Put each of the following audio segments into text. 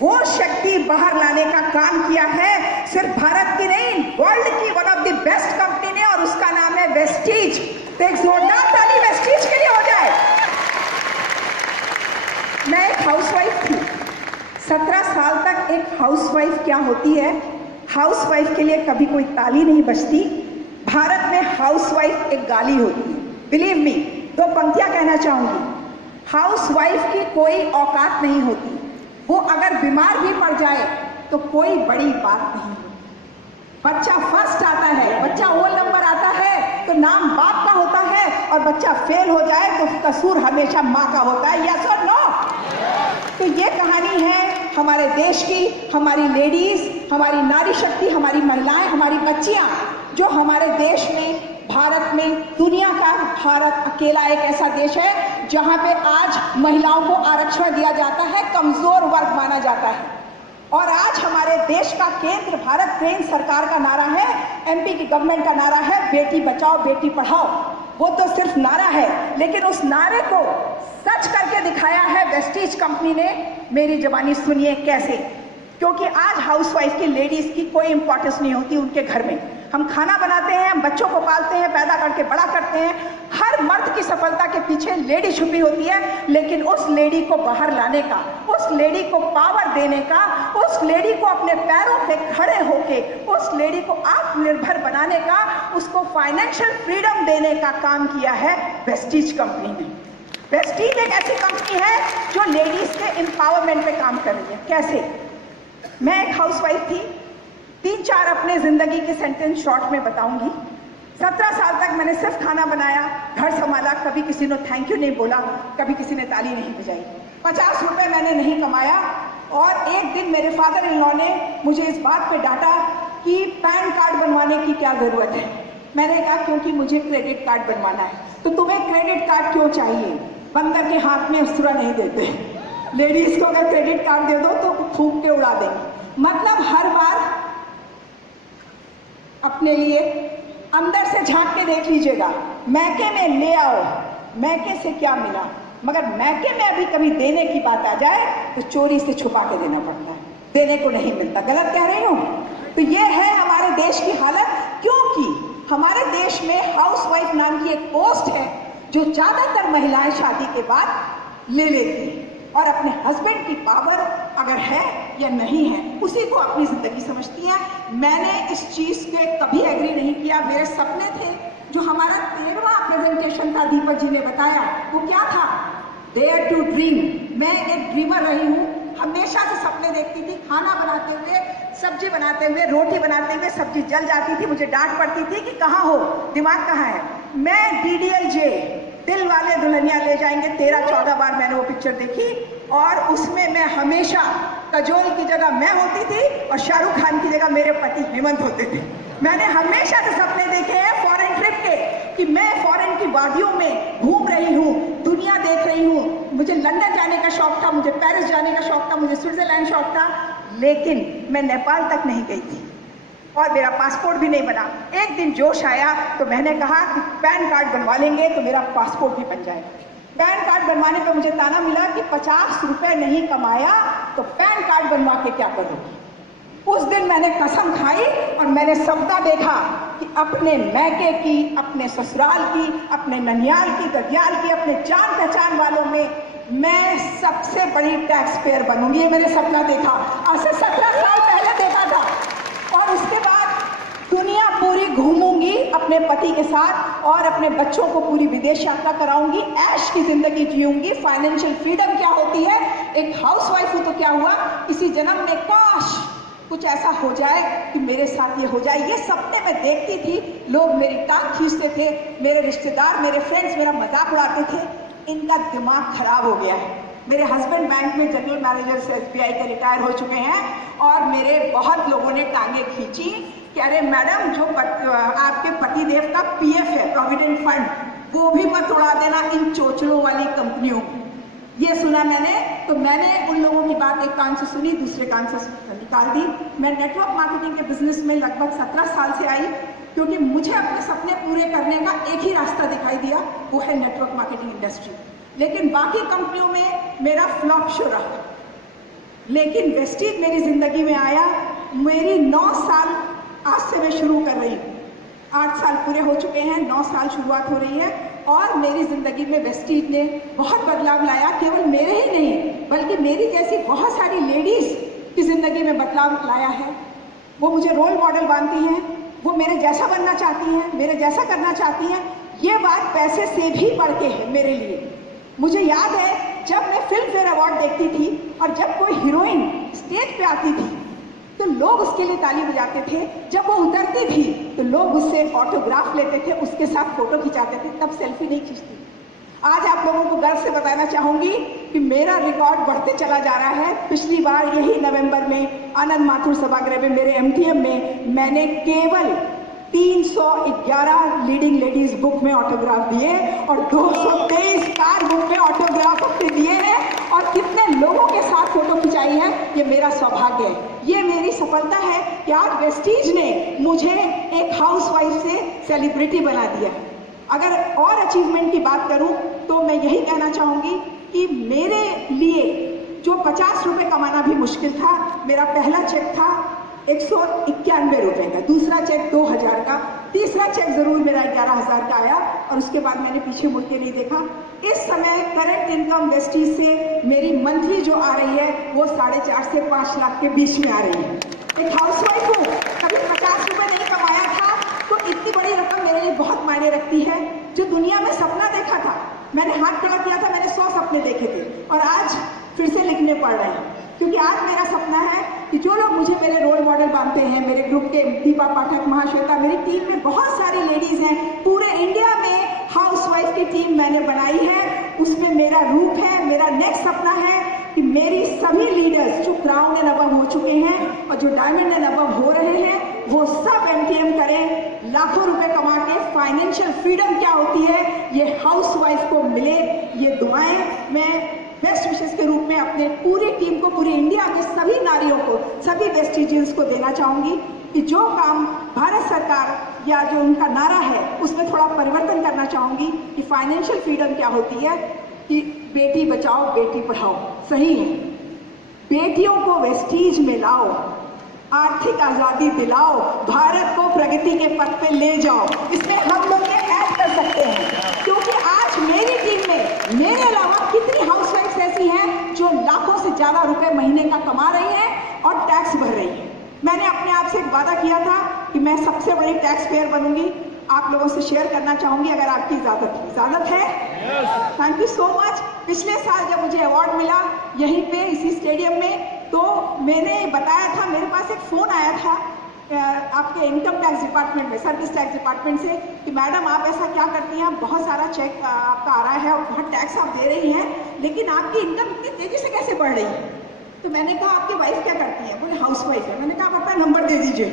वो शक्ति बाहर लाने का काम किया है। सिर्फ भारत की नहीं, वर्ल्ड की one of the best company ने, और उसका नाम है वेस्टीज। तो एक जोरदार ताली वेस्टीज के लिए हो जाए। मैं एक हाउसवाइफ थी। 17 साल तक एक हाउसवाइफ क्या होती है, हाउसवाइफ के लिए कभी कोई ताली नहीं बजती। भारत में हाउसवाइफ एक गाली होती है। बिलीव मी, 2 पंक्तियां कहना चाहूंगी। हाउसवाइफ की कोई औकात नहीं होती। वो अगर बीमार भी पड़ जाए तो कोई बड़ी बात नहीं होती। बच्चा फर्स्ट आता है, बच्चा ओल नंबर आता है तो नाम बाप का होता है, और बच्चा फेल हो जाए तो कसूर हमेशा माँ का होता है। यस और नो? तो ये कहानी है हमारे देश की, हमारी लेडीज, हमारी नारी शक्ति, हमारी महिलाएं, हमारी बच्चियां, जो हमारे देश में, भारत में, दुनिया का भारत अकेला एक ऐसा देश है जहां पे आज महिलाओं को आरक्षण दिया जाता है, कमजोर वर्ग माना जाता है। और आज हमारे देश का केंद्र भारत केंद्र सरकार का नारा है, एमपी की गवर्नमेंट का नारा है, बेटी बचाओ बेटी पढ़ाओ। वो तो सिर्फ नारा है, लेकिन उस नारे को सच करके दिखाया है वेस्टीज कंपनी ने। मेरी जबानी सुनिए कैसे। क्योंकि आज हाउसवाइफ की, लेडीज की कोई इंपॉर्टेंस नहीं होती उनके घर में। हम खाना बनाते हैं, हम बच्चों को पालते हैं, पैदा करके बड़ा करते हैं। हर मर्द की सफलता के पीछे लेडी छुपी होती है, लेकिन उस लेडी को बाहर लाने का, उस लेडी को पावर देने का, उस लेडी को अपने पैरों पे खड़े होके, उस लेडी को आत्मनिर्भर बनाने का, उसको फाइनेंशियल फ्रीडम देने का काम किया है वेस्टीज कंपनी ने। वेस्टीज एक ऐसी कंपनी है जो लेडीज के एम्पावरमेंट पे काम कर रही है। कैसे? मैं एक हाउसवाइफ थी। 3-4 अपने जिंदगी के सेंटेंस शॉर्ट में बताऊंगी। 17 साल तक मैंने सिर्फ खाना बनाया, घर संभाला, कभी किसी ने थैंक यू नहीं बोला, कभी किसी ने ताली नहीं बजाई। 50 रुपए मैंने नहीं कमाया। और एक दिन मेरे फादर इन लॉ ने मुझे इस बात पे डांटा कि पैन कार्ड बनवाने की क्या जरूरत है। मैंने कहा क्योंकि मुझे क्रेडिट कार्ड बनवाना है। तो तुम्हें क्रेडिट कार्ड क्यों चाहिए? बंदर के हाथ में असुरा नहीं देते। लेडीज को अगर क्रेडिट कार्ड दे दो तो फूंक के उड़ा देंगे। मतलब हर बार अपने लिए अंदर से झांक के देख लीजिएगा। मैके में ले आओ, मैके से क्या मिला, मगर मैके में अभी कभी देने की बात आ जाए तो चोरी से छुपा के देना पड़ता है, देने को नहीं मिलता। गलत कह रही हूँ? तो ये है हमारे देश की हालत। क्योंकि हमारे देश में हाउसवाइफ नाम की एक पोस्ट है जो ज्यादातर महिलाएं शादी के बाद ले लेती हैं, और अपने हस्बैंड की पावर अगर है या नहीं है उसी को अपनी जिंदगी समझती है। मैंने इस चीज के कभी एग्री नहीं किया। मेरे सपने थे, जो हमारा 13वां प्रेजेंटेशन था, दीपक जी ने बताया, वो क्या था? Dare to dream. मैं एक ड्रीमर रही हूँ, हमेशा से सपने देखती थी। खाना बनाते हुए, सब्जी बनाते हुए, रोटी बनाते हुए सब्जी जल जाती थी, मुझे डांट पड़ती थी कि कहाँ हो, दिमाग कहाँ है। मैं DDLJ, दिल वाले दुल्हनिया ले जाएंगे, 13-14 बार मैंने वो पिक्चर देखी, और उसमें मैं हमेशा कजोल की जगह मैं होती थी और शाहरुख खान की जगह मेरे पति हेमंत होते थे। मैंने हमेशा से सपने देखे हैं फॉरेन ट्रिप के, कि मैं फॉरेन की वादियों में घूम रही हूँ, दुनिया देख रही हूँ। मुझे लंदन जाने का शौक था, मुझे पेरिस जाने का शौक था, मुझे स्विट्जरलैंड शौक था, लेकिन मैं नेपाल तक नहीं गई थी और मेरा पासपोर्ट भी नहीं बना। एक दिन जोश आया तो मैंने कहा कि पैन कार्ड बनवा लेंगे तो मेरा पासपोर्ट भी बन जाएगा। पैन कार्ड बनवाने पर मुझे ताना मिला कि 50 रुपए नहीं कमाया तो पैन कार्ड बनवा के क्या करोगी। उस दिन मैंने कसम खाई और मैंने सपना देखा कि अपने मैके की, अपने ससुराल की, अपने ननियाल की, ददियाल की, अपने जान पहचान वालों में मैं सबसे बड़ी टैक्स पेयर बनूंगी। ये मैंने सपना देखा, आज से 17 साल पहले देखा था। और उसके बाद दुनिया पूरी घूमूंगी अपने पति के साथ और अपने बच्चों को पूरी विदेश यात्रा कराऊंगी, ऐश की जिंदगी जीऊंगी। फाइनेंशियल फ्रीडम क्या होती है? एक हाउसवाइफ हूं तो क्या हुआ, इसी जन्म में काश कुछ ऐसा हो जाए कि मेरे साथ ये हो जाए। ये सपने में देखती थी, लोग मेरी टांग खींचते थे, मेरे रिश्तेदार, मेरे फ्रेंड्स मेरा मजाक उड़ाते थे। इनका दिमाग खराब हो गया है। मेरे हस्बैंड बैंक में जनरल मैनेजर से SBI के रिटायर हो चुके हैं और मेरे बहुत लोगों ने टांगे खींची कि अरे मैडम, जो आपके पतिदेव का PF है, प्रोविडेंट फंड, वो भी मत उड़ा देना इन चोचलों वाली कंपनियों। ये सुना मैंने, तो मैंने उन लोगों की बात एक कान से सुनी, दूसरे कान से निकाल दी। मैं नेटवर्क मार्केटिंग के बिजनेस में लगभग 17 साल से आई, क्योंकि मुझे अपने सपने पूरे करने का एक ही रास्ता दिखाई दिया, वो है नेटवर्क मार्केटिंग इंडस्ट्री। लेकिन बाकी कंपनियों में मेरा फ्लॉप शो रहा। लेकिन वेस्टीज मेरी ज़िंदगी में आया, मेरी 9 साल आज से मैं शुरू कर रही हूँ। 8 साल पूरे हो चुके हैं, 9 साल शुरुआत हो रही है और मेरी ज़िंदगी में वेस्टीज ने बहुत बदलाव लाया। केवल मेरे ही नहीं बल्कि मेरी जैसी बहुत सारी लेडीज़ की ज़िंदगी में बदलाव लाया है। वो मुझे रोल मॉडल मानती हैं, वो मेरे जैसा बनना चाहती हैं, मेरे जैसा करना चाहती हैं। ये बात पैसे से भी बढ़ के है मेरे लिए। मुझे याद है जब मैं फिल्म फेयर अवार्ड देखती थी और जब कोई हीरोइन स्टेज पे आती थी तो लोग उसके लिए ताली बजाते थे, जब वो उतरती थी तो लोग उससे ऑटोग्राफ लेते थे, उसके साथ फोटो खिंचाते थे, तब सेल्फी नहीं खींचती। आज आप लोगों को गर्व से बताना चाहूंगी कि मेरा रिकॉर्ड बढ़ते चला जा रहा है। पिछली बार यही नवंबर में आनंद माथुर सभागृह में मेरे MTM में मैंने केवल 311 लीडिंग लेडीज बुक में ऑटोग्राफ दिए और 223 कार बुक में ऑटोग्राफ अपने दिए हैं और कितने लोगों के साथ फोटो खिंचाई है। ये मेरा सौभाग्य है, ये मेरी सफलता है कि आज वेस्टीज ने मुझे एक हाउसवाइफ से सेलिब्रिटी बना दिया। अगर और अचीवमेंट की बात करूं तो मैं यही कहना चाहूंगी कि मेरे लिए जो 50 रुपये कमाना भी मुश्किल था, मेरा पहला चेक था 191 रुपये का, दूसरा चेक 2000 का, तीसरा चेक जरूर मेरा 11,000 का आया और उसके बाद मैंने पीछे मुड़ के नहीं देखा। इस समय करंट इनकम वेस्टीज से मेरी मंथली जो आ रही है वो 4.5 से 5 लाख के बीच में आ रही है। एक हाउसवाइफ हूँ, कभी 50 रुपये नहीं कमाया था तो इतनी बड़ी रकम मेरे लिए बहुत मायने रखती है। जो दुनिया में सपना देखा था, मैंने हाथ खड़ा किया था, मैंने 100 सपने देखे थे और आज फिर से लिखने पड़ रहे हैं, क्योंकि आज मेरा सपना है कि जो लोग मुझे मेरे रोल मॉडल मानते हैं, मेरे ग्रुप के दीपा पाठक, महाश्वेता, मेरी टीम में बहुत सारी लेडीज हैं, पूरे इंडिया में हाउसवाइफ की टीम मैंने बनाई है, उसमें मेरा रूप है। मेरा नेक्स्ट सपना है कि मेरी सभी लीडर्स जो क्राउन एंड अबव हो चुके हैं और जो डायमंड एंड अबव हो रहे हैं वो सब MTM करें, लाखों रुपए कमा के। फाइनेंशियल फ्रीडम क्या होती है ये हाउसवाइफ को मिले, ये दुआएं मैं बेस्ट विशेष के रूप में अपने पूरी टीम को, पूरी इंडिया के सभी नारियों को, सभी वेस्टीजियंस को देना चाहूंगी कि जो काम भारत सरकार या जो उनका नारा है उसमें थोड़ा परिवर्तन करना चाहूंगी कि फाइनेंशियल फ्रीडम क्या होती है, कि बेटी बचाओ बेटी पढ़ाओ। सही है, बेटियों को वेस्टीज में लाओ, आर्थिक आजादी दिलाओ, भारत को प्रगति के पथ पे ले जाओ। इसमें हम लोग ये ऐड कर सकते हैं, क्योंकि आज मेरी टीम में मेरे अलावा कितनी हाउसवाइफ्स ऐसी हैं जो लाखों से ज्यादा रुपए महीने का कमा रही हैं और टैक्स भर रही हैं। मैंने अपने आप से एक वादा किया था कि मैं सबसे बड़ी टैक्स पेयर बनूंगी। आप लोगों से शेयर करना चाहूंगी अगर आपकी इजाजत है। Thank you so much. पिछले साल जब मुझे अवार्ड मिला यहीं पे इसी स्टेडियम में, तो मैंने बताया था, मेरे पास एक फ़ोन आया था आपके इनकम टैक्स डिपार्टमेंट में, सर्विस टैक्स डिपार्टमेंट से, कि मैडम आप ऐसा क्या करती हैं, बहुत सारा चेक आपका आ रहा है और बहुत टैक्स आप दे रही हैं, लेकिन आपकी इनकम इतनी तेज़ी से कैसे बढ़ रही है। तो मैंने कहा आपकी वाइफ क्या करती है, बोले हाउसवाइफ है। मैंने कहा आप अपना नंबर दे दीजिए,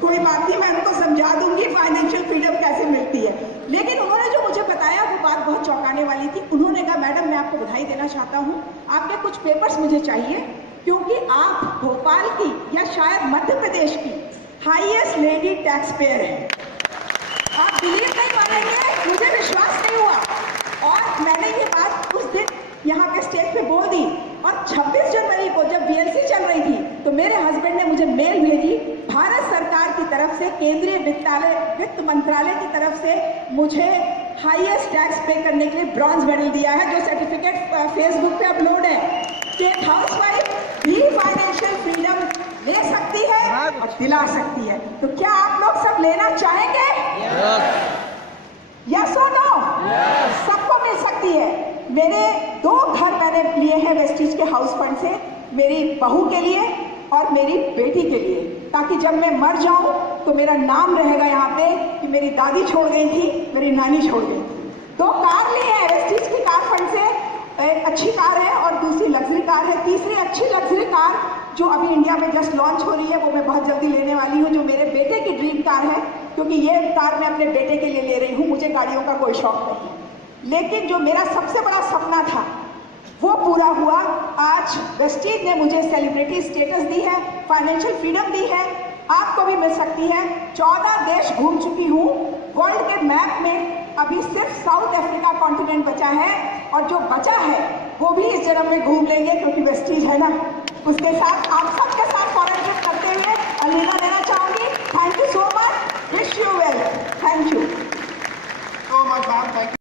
कोई बात नहीं, मैं उनको समझा दूंगी फाइनेंशियल फ्रीडम कैसे मिलती है। लेकिन उन्होंने जो मुझे बताया वो बात बहुत चौंकाने वाली थी। उन्होंने कहा मैडम मैं आपको बधाई देना चाहता हूँ, आपके कुछ पेपर्स मुझे चाहिए, क्योंकि आप भोपाल की या शायद मध्य प्रदेश की हाईएस्ट लेडी टैक्स पेयर है। आप बिलीव नहीं मानेंगे, मुझे विश्वास नहीं हुआ और मैंने ये बात उस दिन यहाँ पे स्टेज पे बोल दी। और 26 जनवरी को जब VLC चल रही थी तो मेरे हस्बैंड ने मुझे मेल भेजी, भारत सरकार की तरफ से, केंद्रीय वित्त मंत्रालय की तरफ से मुझे हाईएस्ट टैक्स पे करने के लिए ब्रॉन्ज मेडल दिया है, जो सर्टिफिकेट फेसबुक पे अपलोड है कि हाउसवाइफ भी फाइनेंशियल फ्रीडम ले सकती है और दिला सकती है। तो क्या आप लोग सब लेना चाहेंगे? यस और नो? सबको मिल सकती है। मेरे 2 घर मैंने लिए हैं वेस्टीज के हाउस फंड से, मेरी बहू के लिए और मेरी बेटी के लिए, ताकि जब मैं मर जाऊं तो मेरा नाम रहेगा यहाँ पे कि मेरी दादी छोड़ गई थी, मेरी नानी छोड़ गई थी। 2 कार लिए हैं वेस्टीज की कार फंड से, एक अच्छी कार है और दूसरी लग्जरी कार है। तीसरी अच्छी लग्जरी कार जो अभी इंडिया में जस्ट लॉन्च हो रही है वो मैं बहुत जल्दी लेने वाली हूँ, जो मेरे बेटे की ड्रीम कार है, क्योंकि ये कार मैं अपने बेटे के लिए ले रही हूँ, मुझे गाड़ियों का कोई शौक नहीं है। लेकिन जो मेरा सबसे बड़ा सपना था वो पूरा हुआ। आज वेस्टीज ने मुझे सेलिब्रिटी स्टेटस दी है, फाइनेंशियल फ्रीडम दी है, आपको भी मिल सकती है। 14 देश घूम चुकी हूँ। वर्ल्ड के मैप में अभी सिर्फ साउथ अफ्रीका कॉन्टिनेंट बचा है और जो बचा है वो भी इस जन्म में घूम लेंगे, क्योंकि वेस्टीज है ना। उसके साथ आप सबका